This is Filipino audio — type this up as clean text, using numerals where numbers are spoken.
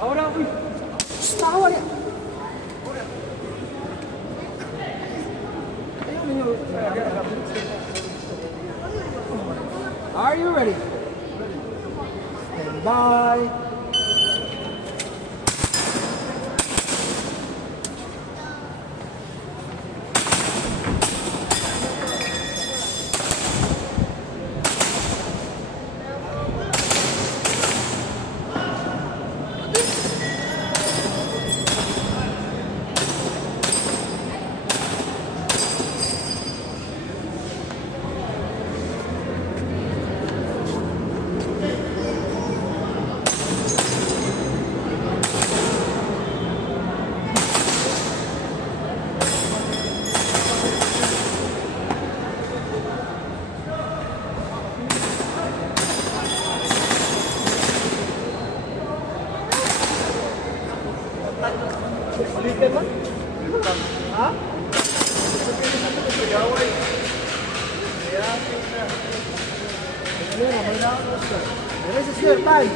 Ahora, uy. Ahora. Are you ready? Stand by. Balikan mo? Ha? Ayan, may na ako. There is a time.